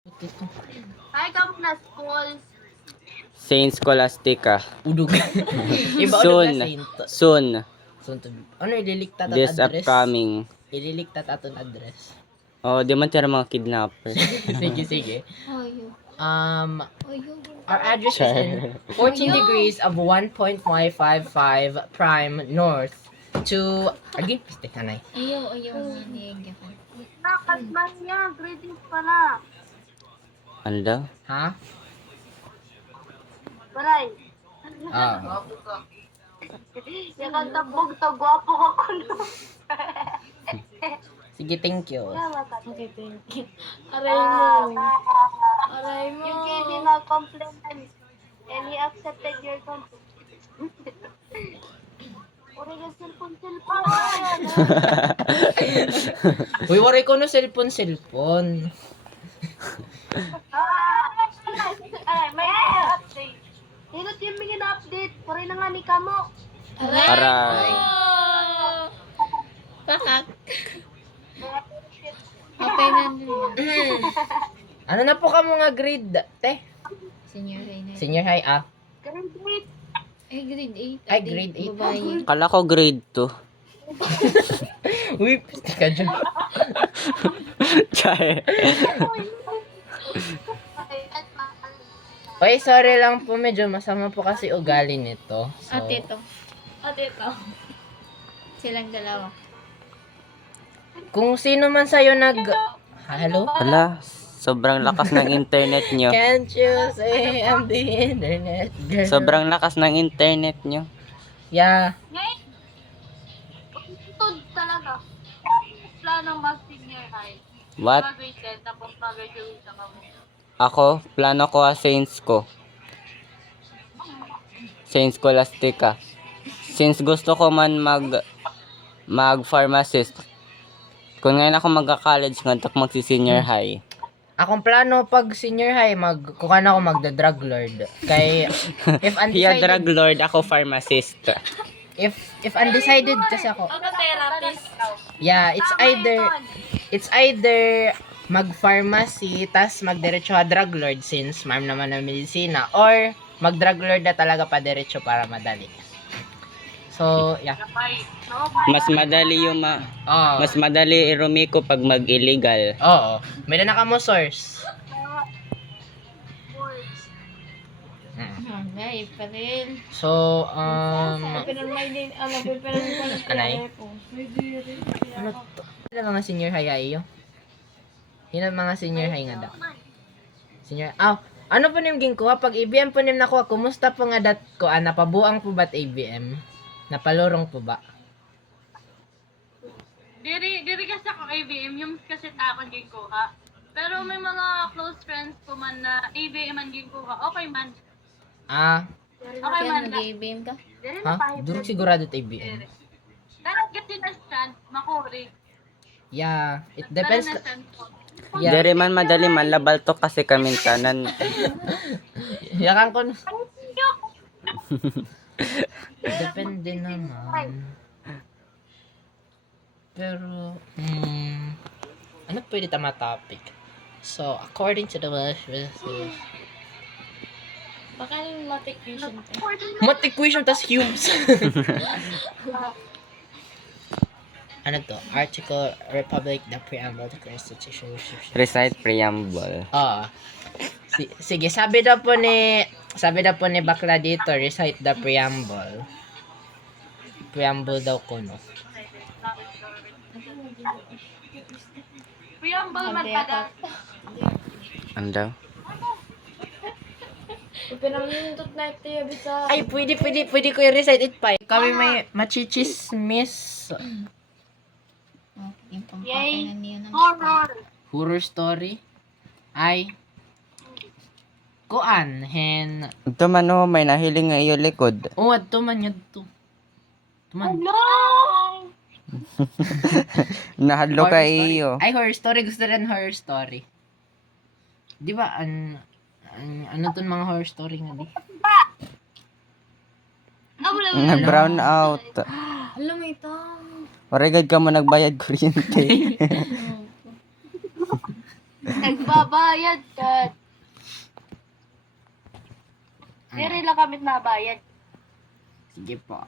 Hi, kam na school. Saint Scholastica. Udog. Iba Soon. udog na saint. Soon. Soon to be. Ano ililiktat at This address? upcoming. Ililiktat aton address. Oh, di man tira mga kidnapper. Sige. Ayo. Our address is in 14 degrees of 1.555 prime north to again, mistake nanay. Ayaw maniyan ka. Nakasmas niya, greetings pala. Ano daw? Ha? Baray, Ah. yung kantapog to, gwapo ako no. Sige, thank you. Okay, thank you. Aray mo. You gave him a compliment and he accepted your compliment. Uri ka cellphone. Uy, waray ko no cellphone. Ay, may update. Dito yung mga na-update. Puri na nga ni Kamo. Aray. Pakak. Okay na Ano na po ka mga grade, te? Senior high na. Senior high, ah. Grade 8. Ay, grade 8. Ay, grade 8. Babae. Kala ko grade 2. Uy, piste ka dyan. Chay. Uy, sorry lang po, medyo masama po kasi ugali nito. So, Ate to. Silang dalawa. kung sino man sa'yo Hello? Hala, sobrang lakas ng internet nyo. Can't you say I'm the internet girl? Sobrang lakas ng internet nyo. Yeah. Tud talaga. Planong mag-senior high. What? Mag-grade 10, tapos mag-graduate sa kamo. Ako, plano ko Saints ko. Saint Scholastica. Since gusto ko man mag-pharmacist. Kung ngayon ako magka-college, ngantok magsi-senior high. Akong plano pag senior high, kukan ako magda-drug lord. Kay, if Hiya undecided, drug lord, ako pharmacist. if undecided kasi ako, therapist. yeah, it's either mag-pharmacy, tas magdiretso ka drug lord since ma'am naman ng medisina, or mag-drug lord na talaga pa diretso para madali. So, yeah. Mas madali yung Oh, mas madali irumiko pag mag-illegal. oo. May na ka mo source. Ay, pa rin. So, Pero may din, pero may Anay? ano to? Ano mga senior high ayo? Yun ang mga senior high nga da. Senior, ano po nim ginkuha? Pag ABM po nim nakuha, kumusta po nga dat ko? Napabuang po ba't ABM? Napalurong po ba? Diri kasi ako ABM, yung kasi takon ginkuha. Pero may mga close friends ko man na ABM man ginkuha. Okay man. Okay Kaya man. nag-i-beam ka? Diri na Ha? Durog sigurado at ABM. Darat kasi na stand, makuri. Yeah, it depends. Darat na stand ko. Yeah, Dari man madali man labal to kasi kaming tanan. yakan ko. Depende naman. Pero, ano pwede tama topic? So, according to the Welsh, Baka yung matic vision ka. Math-equation tas cubes. Ano to? Article, Republic, the Preamble, the Constitution. Recite preamble. Sige, sabi daw po ni bakla dito, recite the preamble. Preamble daw ko, no? Preamble man kada. Ano daw? Pinamindot na ito yung bisa. Ay, pwede ko i-recite it pa. Kami may machichismis. Yung pangkakainan niyo ng Horror. Horror story. Ay, kuan, hen. Ito man oh, may nahiling nga iyo likod. Adto man yun to. Tuman. No! Nahadlo ka Horror story. iyo. Ay, horror story. Gusto rin horror story. Di ba, ano to mga horror story nga di? Nag-brown out. Alam mo ito. Origad ka mo nagbayad kuryente. Nagbabayad ka. Hindi lang kami nabayad. Sige po.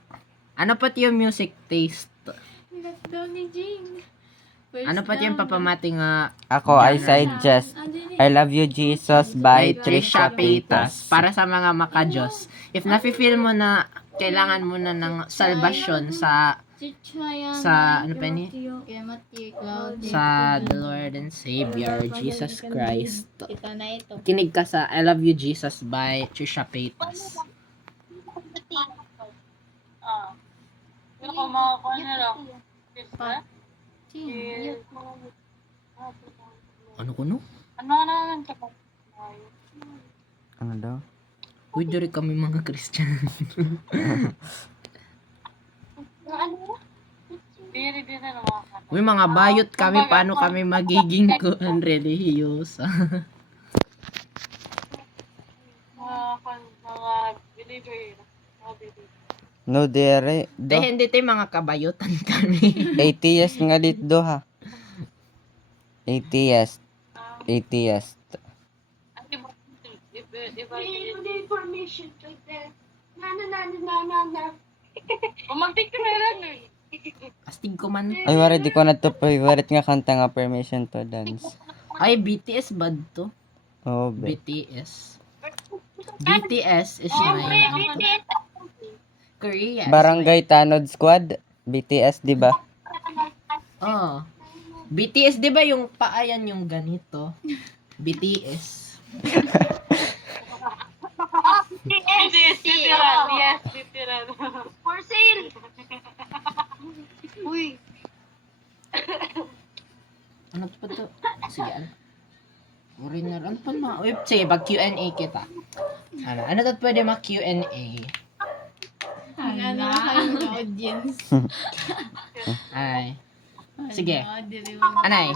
Ano pati yung music taste? Left down ni Jing. Ano pati yung papamating Ako, I suggest I Love You Jesus by Trisha Trisha Paytas. Paytas. Para sa mga makajos. If nafe-feel mo na kailangan mo na ng salvation sa ano pa ni? Sa the Lord and Savior, Jesus Christ. Ito na ito. Kinig ka sa I Love You Jesus by Trisha Paytas. Ako makakuha na lang. Ano ko no? Ano naman ka pa? Ano daw? Uy, dari kami mga Christian. Diri na naman ka. Uy, mga bayot kami, paano kami magiging relihiyosa? Mga believer. No, dere. Do. Hindi tayo mga kabayotan kami. Atheist nga dito ha. Atheist. Atheist. Information right there. Na. Umagtik ka meron eh. Astig ko man. Ay, wala, di ko na to favorite nga kanta nga Permission to Dance. Ay, BTS bad to. Oh, be. BTS. BTS is my Korea. Barangay Tanod Squad. BTS, di ba? Oh. BTS, di ba yung paayan yung ganito? BTS. Yes, literal. For sale. Uy. Ano pa to? Sige, ano? Foreigner. Ano pa mga web? Sige, pag Q&A kita. Ano to pwede ma-Q&A? Ano ang audience? Ay. Sige. Anay.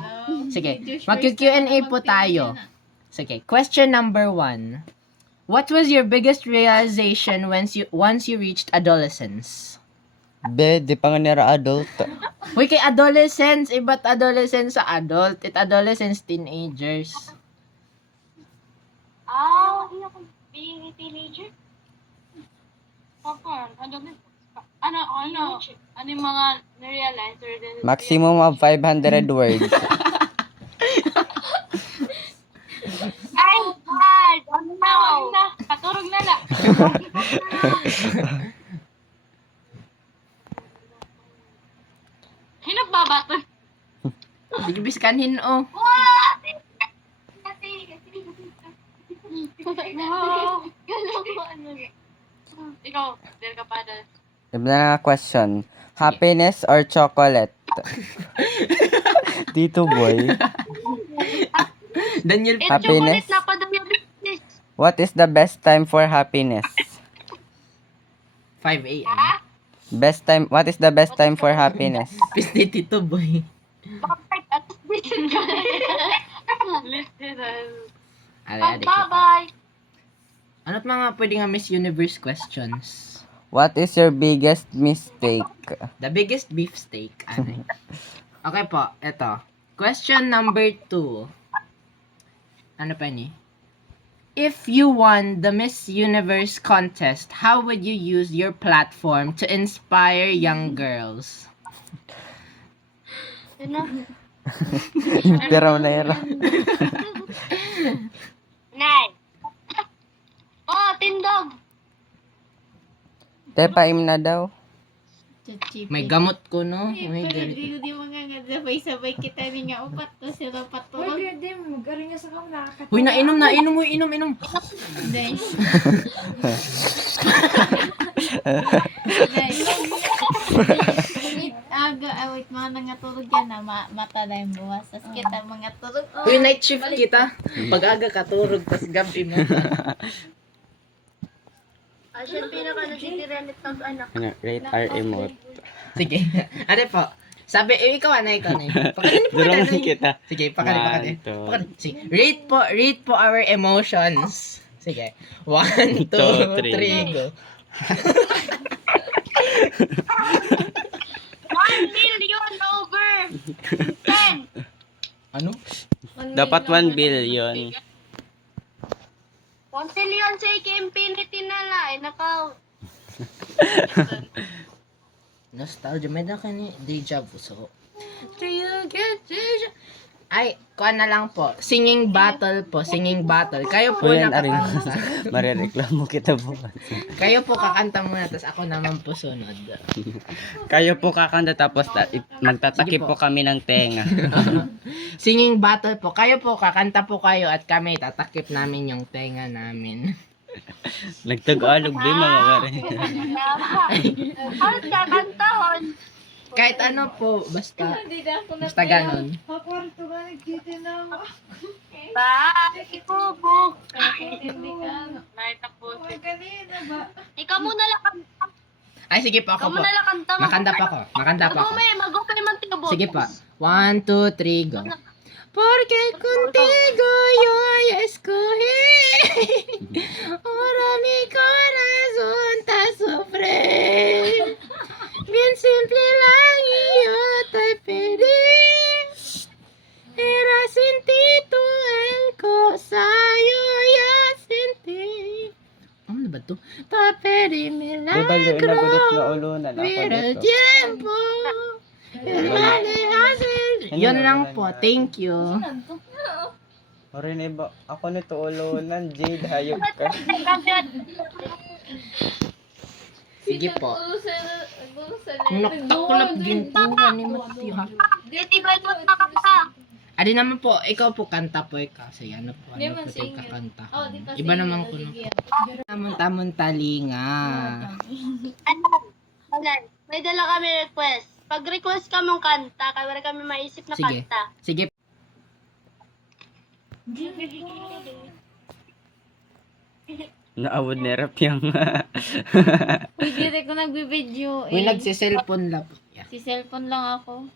Sige. Mag-Q&A po tayo. Sige. Question number 1. What was your biggest realization once you reached adolescence? Be, di pa nga nira adult. Uy, kay adolescence, iba't adolescence sa adult. It adolescence teenagers. Being a teenager? Ano yung mga na-realize or Maximum of 500 words. Ay, God! Ano na? Katurog na lang. Hinagbabaton. Digibis kanhin, oh. Ikaw, del ka pa dal. Iba na nga question. Happiness or chocolate? Dito, boy. Daniel, Happiness. Na pa daw yung business. What is the best time for happiness? 5 a.m. What is the best time for happiness? Pistiti to, boy. Bakit at business ka? Literal. Alay, Bye-bye. Ano't mga pwede nga Miss Universe questions? What is your biggest mistake? The biggest beefsteak. Ano? Okay po, eto. Question number 2. Ano pa ni? If you won the Miss Universe contest, how would you use your platform to inspire young girls? Pero na yun. Nay. Oh, tindog. Te, paim na daw. May gamot ko, no? May Pero ganito. di mga nga sabay-sabay kita rin nga upat to sila patulog. Uy, inom. Guys. Wait, mga nangatulog yan na mata na yung buwas. Tapos kita mga tulog. Uy, night shift kita. Pag-aga katurog, tas gabi mo. Asyan pinaka nagtitirenit ng anak. Ano, rate our emote. Sige. Ano po? Sabi, ikaw na. Pakanin po Durang na. kita. Sige, pakali. 1, 2. Sige. Rate po our emotions. Sige. 1, 2, 3, go. 1 million over 10. Ano? Dapat 1 billion. 1 trillion sa Infinity na lang. Nakaw. Nostalgia. May na ni deja vu. So, do you get deja? Ay, kuha na lang po. Singing battle po. Singing battle. Kayo po Kuya, arin nakakanta. marireklamo kita po. Kayo po kakanta muna, tapos ako naman po sunod. Kayo po kakanta tapos magtatakip Sige po. po kami ng tenga. Singing battle po. Kayo po, kakanta po kayo at kami tatakip namin yung tenga namin. Nagtagalog din mga kare. Ang kakantahon. Kahit ano po, basta ganon. Ba, ikubog. Ikaw muna lang kanta. Ay, sige po, Ikaw ako po. muna lang kanta. Makanta pa ako. Makanta pa ako. Mag-upay man tibot. Sige pa. 1, 2, 3, go. Porque contigo yo escogí. Ahora mi corazón está sufre. Bien simple lang y yo te pedí. Era sin ti tu el cosa yo ya sentí. Ano ba to? Te pedí Di ba yung nagulit milagro. na ulunan ako Pero el dito? tiempo. Yun lang po. Thank you. Orin iba, ako nito ulunan, Jade, hayop ka. Sige po. Naktaklap din po ni Matthew ha. Di ba ito nakakanta? Adi naman po, ikaw po kanta po ikaw. Kasi ano po, ano po kakanta. Iba naman ko no. Tamon-tamon talinga. Alan, may dala kami request. Pag-request ka mong kanta, kaya wala kami maisip na Sige. kanta. Sige. Naawad ni rap yung... Hindi ko nagbibideo Uy, eh. nagsiselfone lang po. Yeah. Si cellphone lang ako.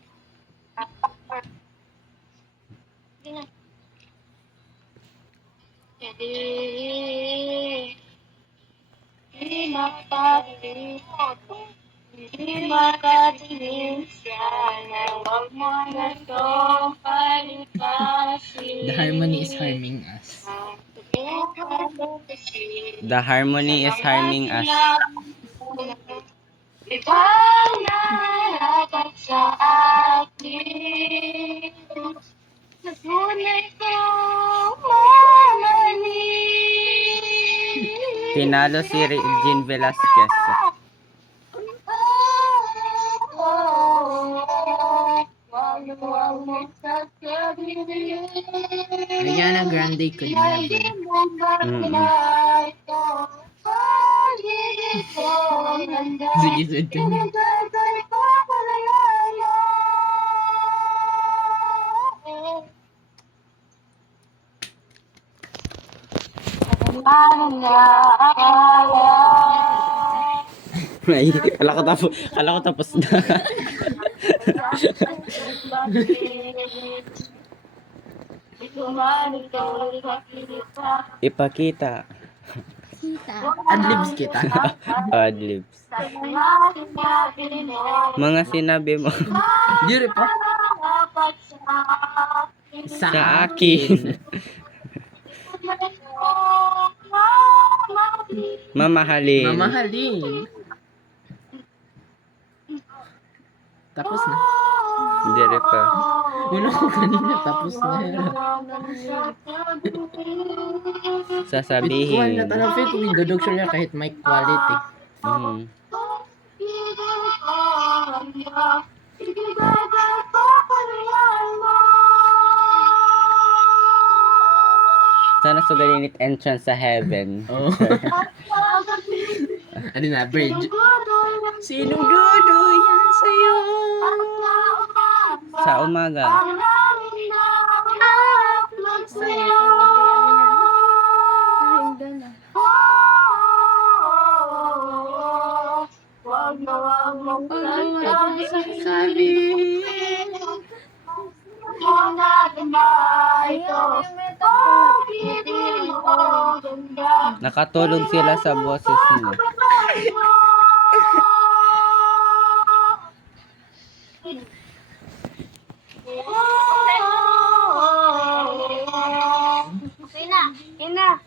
Di makalimutan, di makadilim sana, wag mo na itong palipasin. The harmony is harming us. The harmony is harming us. Ikaw na dapat sa akin. Ngunit ko mamanin. Pinalo si Jean Velasquez. Ariana Grande could never. Sige, sige. Ay, kala ko tapos na. Ipakita. Adlibs kita. Adlibs. Mga sinabi mo Dire pa. sa akin. Mamahalin. Mamahalin. Tapos na. Dire pa. Yun ako kanina, tapos na. Kuhan Sasabihin. na talaga, fake kung dudog siya kahit mic quality. Mm. Sana sugalinit entrance sa heaven. Oh. Ano na, bridge. Sinong dudu yan sa'yo? Sa umaga. Nakatulog sila sa boses mo. Kina.